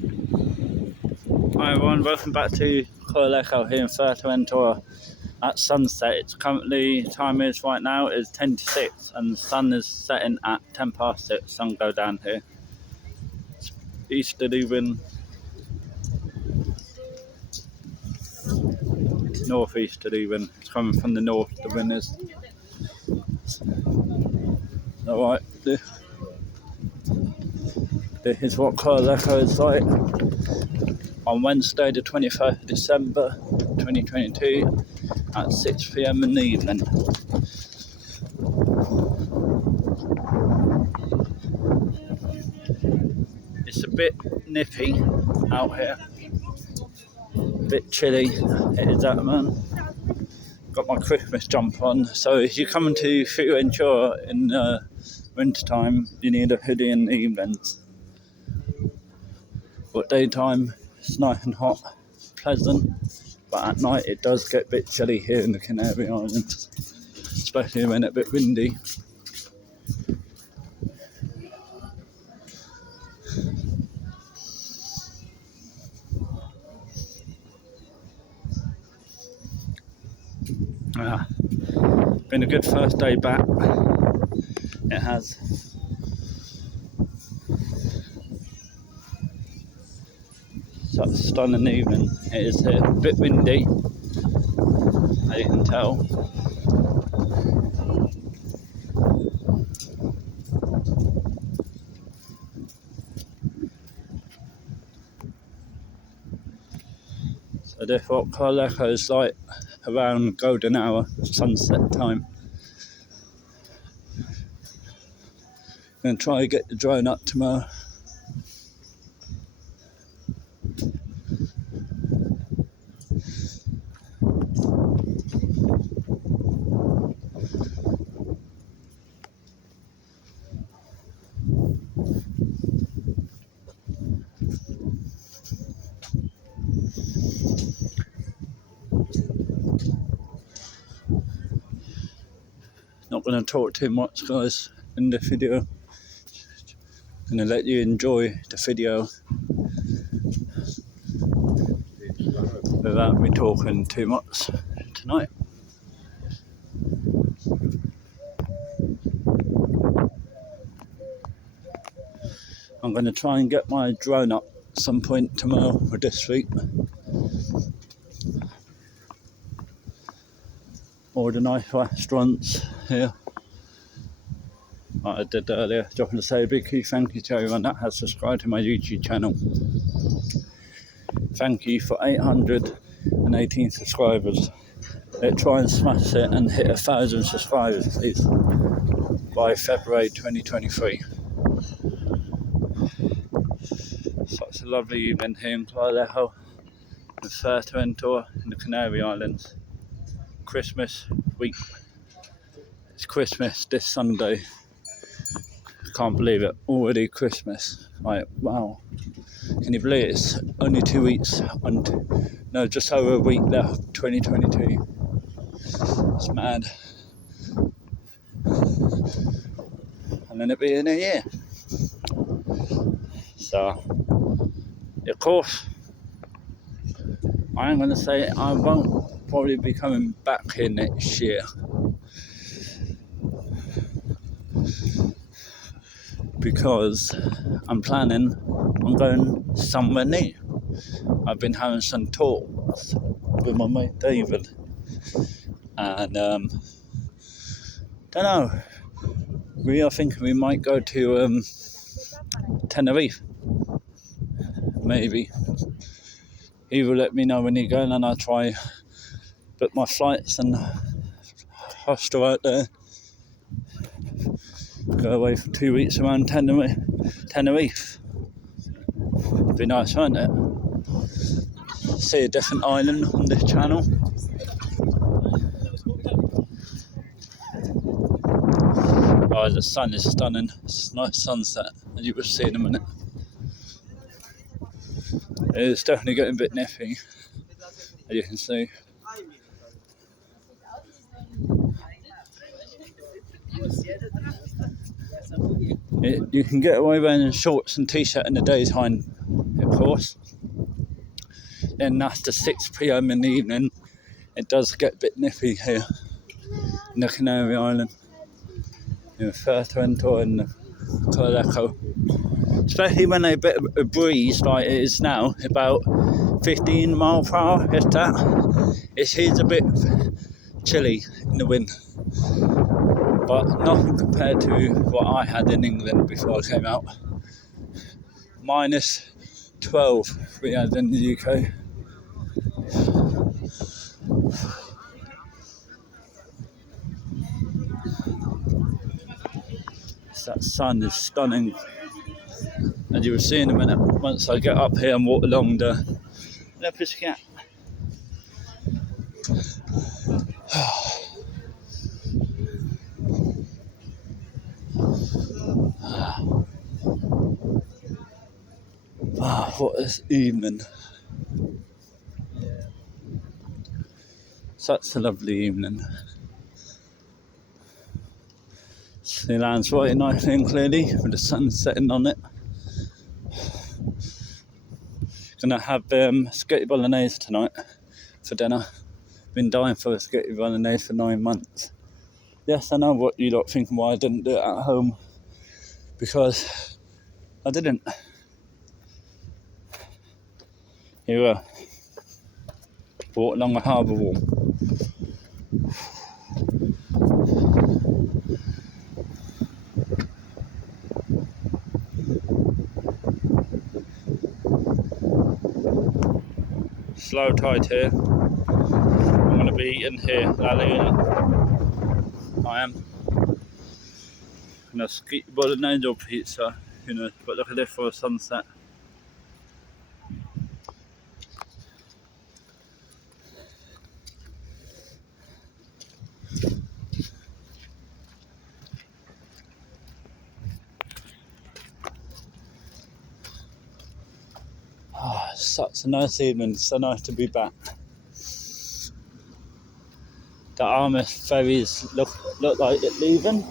Hi everyone, welcome back to Corralejo here in Fuerteventura at sunset. It's currently, time is right now is 10 to 6 and the sun is setting at 10 past 6. Sun go down here. It's easterly wind, northeasterly wind. It's coming from the north, the wind is. Alright, this is what Corralejo is like on Wednesday the 21st of December 2022 at 6 PM in the evening. It's a bit nippy out here, a bit chilly, it is that man. Got my Christmas jumper on, so if you're coming to Fuerteventura in winter time, you need a hoodie in the evenings. But daytime, it's nice and hot, pleasant, but at night it does get a bit chilly here in the Canary Islands, especially when it's a bit windy. Been a good first day back, it has. Such a stunning evening it is here, a bit windy, as you can tell. So this is what Corralejo is like around golden hour, sunset time. I'm going to try to get the drone up tomorrow. Not going to talk too much, guys, in the video. Going to let you enjoy the video without me talking too much tonight. I'm going to try and get my drone up at some point tomorrow or this week. All the nice restaurants here, like I did earlier. Just want to say a big thank you to everyone that has subscribed to my YouTube channel. Thank you for 818 subscribers. Let's try and smash it and hit 1,000 subscribers, please, by February 2023. Such a lovely evening here in Corralejo, in Fuerteventura, in the Canary Islands. Christmas week. It's Christmas this Sunday. Can't believe it. Already Christmas. Like, wow. Can you believe it? It's only 2 weeks no, just over a week left, 2022. It's mad. And then it'll be in a year. So, of course, I am going to say I won't probably be coming back here next year. Because I'm planning on going somewhere new. I've been having some talks with my mate David, and don't know. We are thinking we might go to Tenerife, maybe. He will let me know when he's going, and I'll try book my flights and hostel out there. Go away for 2 weeks around Tenerife. Be nice, won't it? See a different island on this channel. Oh, the sun is stunning. It's a nice sunset, as you will see in a minute. It's definitely getting a bit nippy, as you can see. You can get away wearing shorts and t-shirt in the daytime of course. Then after 6 p.m. in the evening, it does get a bit nippy here in the Canary Island, in Fuerteventura and corralejo. Especially when a bit of a breeze like it is now, about 15 miles per hour, if that. It is a bit chilly in the wind, but nothing compared to what I had in England before I came out. Minus 12 we had in the UK. That sun is stunning, and you will see in a minute once I get up here and walk along the Leopard's Wow, what an evening. Such a lovely evening. The land's right nicely and clearly with the sun setting on it. Gonna have spaghetti bolognese tonight for dinner. Been dying for a spaghetti bolognese for 9 months. Yes, I know what you lot thinking why I didn't do it at home, because I didn't. Here we are. Walk along the harbour wall. Slow tide here. I'm going to be eating here, La Luna. I am. And a spaghetti bolognese or pizza, who knows, but look at this for a sunset. Such a nice evening, so nice to be back. The Armis ferries look like it's leaving.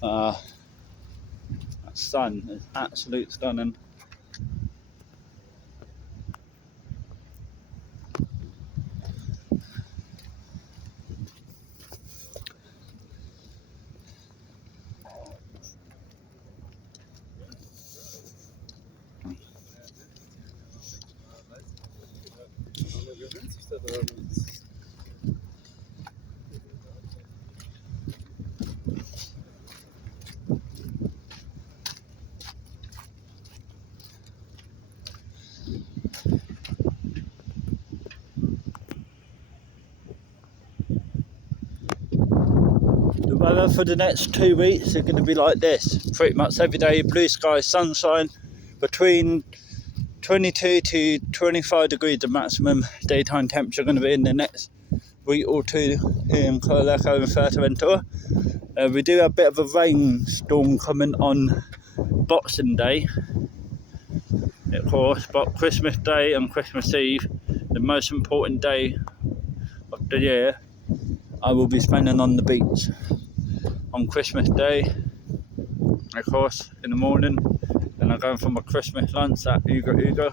That sun is absolutely stunning. The weather for the next 2 weeks is going to be like this. Pretty much every day, blue sky, sunshine, between 22 to 25 degrees the maximum daytime temperature going to be in the next week or two here in corralejo and Fuerteventura. We do have a bit of a rainstorm coming on Boxing Day, of course, but Christmas Day and Christmas Eve, the most important day of the year, I will be spending on the beach. On Christmas Day, of course, in the morning, and I'm going for my Christmas lunch at Ugo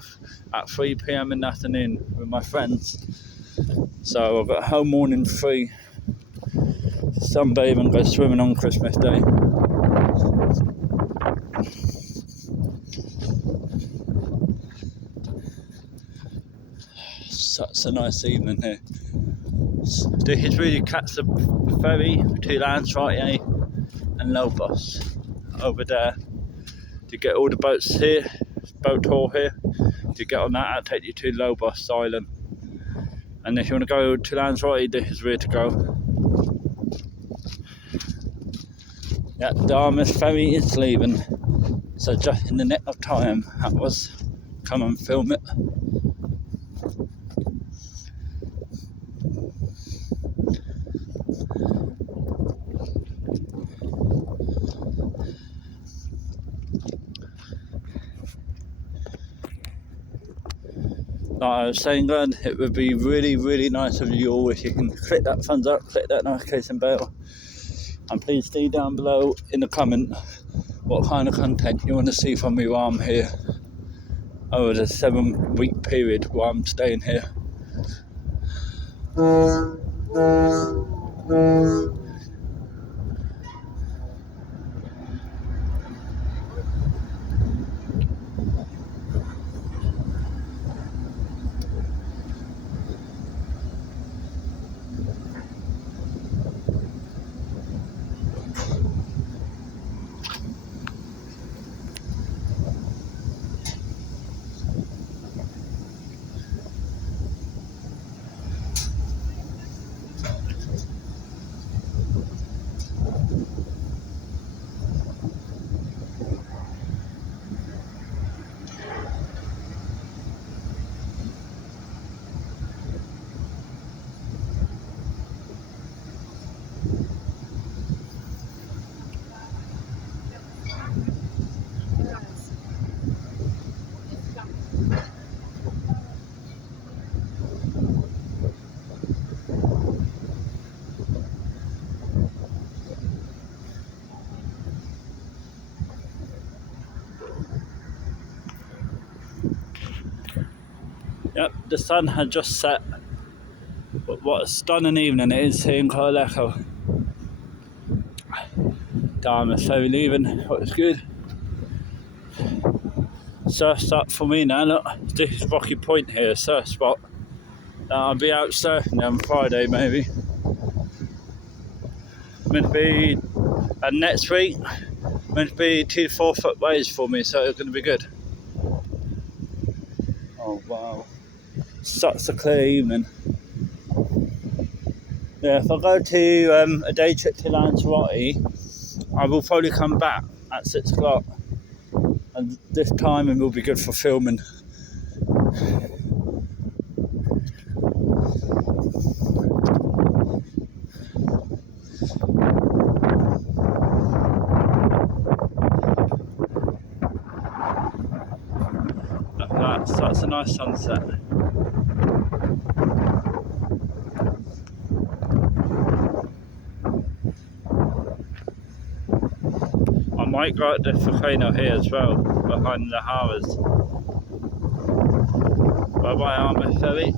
at 3 p.m. in the afternoon with my friends. So I've got a whole morning free to sunbathe and go swimming on Christmas Day. Such a nice evening here. It's really catch the ferry to Lanzarote and Lobos over there to get all the boats here, boat tour here. To get on that, I'll take you to Lobos Island. And if you want to go to Lanzarote, this is where to go. Yeah, the Armis ferry is leaving, so just in the nick of time, that was come and film it. Like I was saying, Glenn, it would be really, really nice of you all if you can click that thumbs up, click that notification bell, And please stay down below in the comment what kind of content you want to see from me while I'm here over the 7-week period while I'm staying here. Yep, the sun had just set, but what a stunning evening it is here in Corralejo. Damn, it's so leaving, it was good. Surf's up for me now, look, this is Rocky Point here, surf spot. I'll be out surfing on Friday maybe. Meant to be, and next week, meant to be 2 to 4 foot waves for me, so it's going to be good. Oh wow, such a clear evening. Yeah, if I go to a day trip to Lanzarote, I will probably come back at 6 o'clock, and this timing will be good for filming. Look at that, such a nice sunset. I might go at the volcano here as well, behind the harbours. Bye bye, Armour Ferry.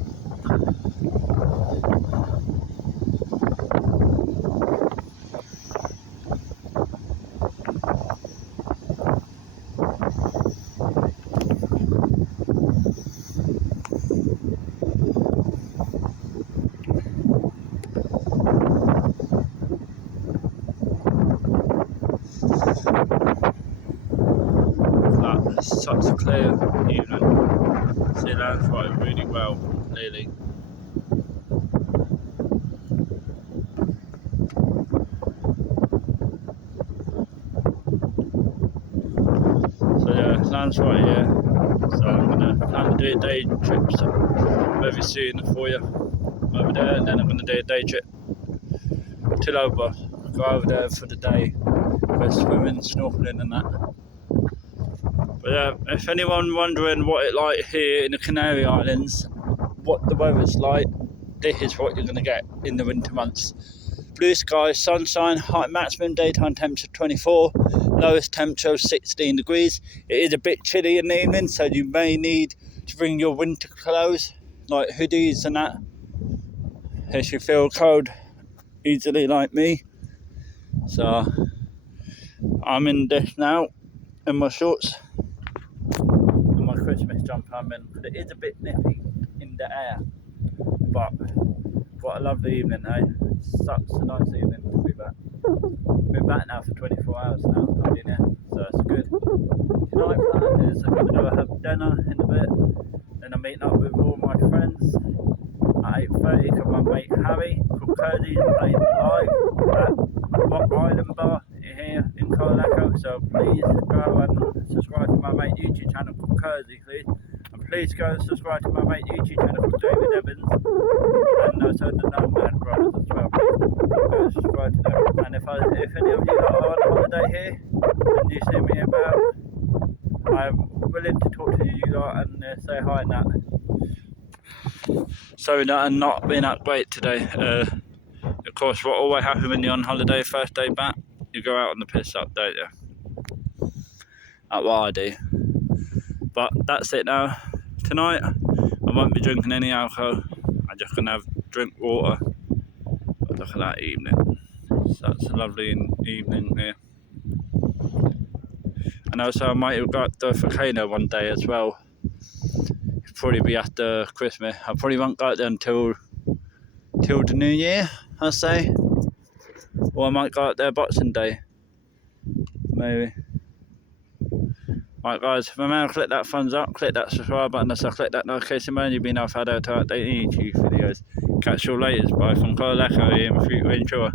Such a clear evening. See Lanzarote really well, clearly. So yeah, Lanzarote here. So I'm gonna plan to do a day trip very soon for you over there, and then I'm gonna do a day trip to Loba. Go over there for the day, go swimming, snorkeling and that. But if anyone wondering what it's like here in the Canary Islands, what the weather's like, this is what you're going to get in the winter months. Blue skies, sunshine, high maximum daytime temperature 24, lowest temperature 16 degrees. It is a bit chilly in the evening, so you may need to bring your winter clothes, like hoodies and that, if you feel cold easily like me. So I'm in this now, in my shorts. Christmas jumper I'm in, but it is a bit nippy in the air, but what a lovely evening, eh? Such a nice evening to be back. Been back now for 24 hours now, I've been here, so it's good. Tonight plan is I'm going to go have dinner in a bit, then I'm meeting up with all my friends at 8:30 because my mate Harry called Cody playing live at Rock Island Bar here in Corralejo, so please go and subscribe to my mate YouTube channel called Curzy, please. And please go and subscribe to my mate YouTube channel called David Evans, and also the Nomad Brothers as well. Go and subscribe to them. And if any of you are on holiday here and you see me about, I'm willing to talk to you lot and say hi and that. Sorry that I'm not being that great today. The Of course, what always happens when you're on holiday, first day back, you go out on the piss up, don't you? That's what I do. But that's it now. Tonight, I won't be drinking any alcohol. I'm just going to drink water. But look at that evening. Such a lovely evening here. And also, I might have got the volcano one day as well. It'll probably be after Christmas. I probably won't go out there until the new year, I'll say. Or I might go out there Boxing Day. Maybe. Right guys, remember to click that thumbs up, click that subscribe button, and so click that notification bell. You'll be notified to update any YouTube videos. Catch you later, bye from Corralejo here in Fuerteventura.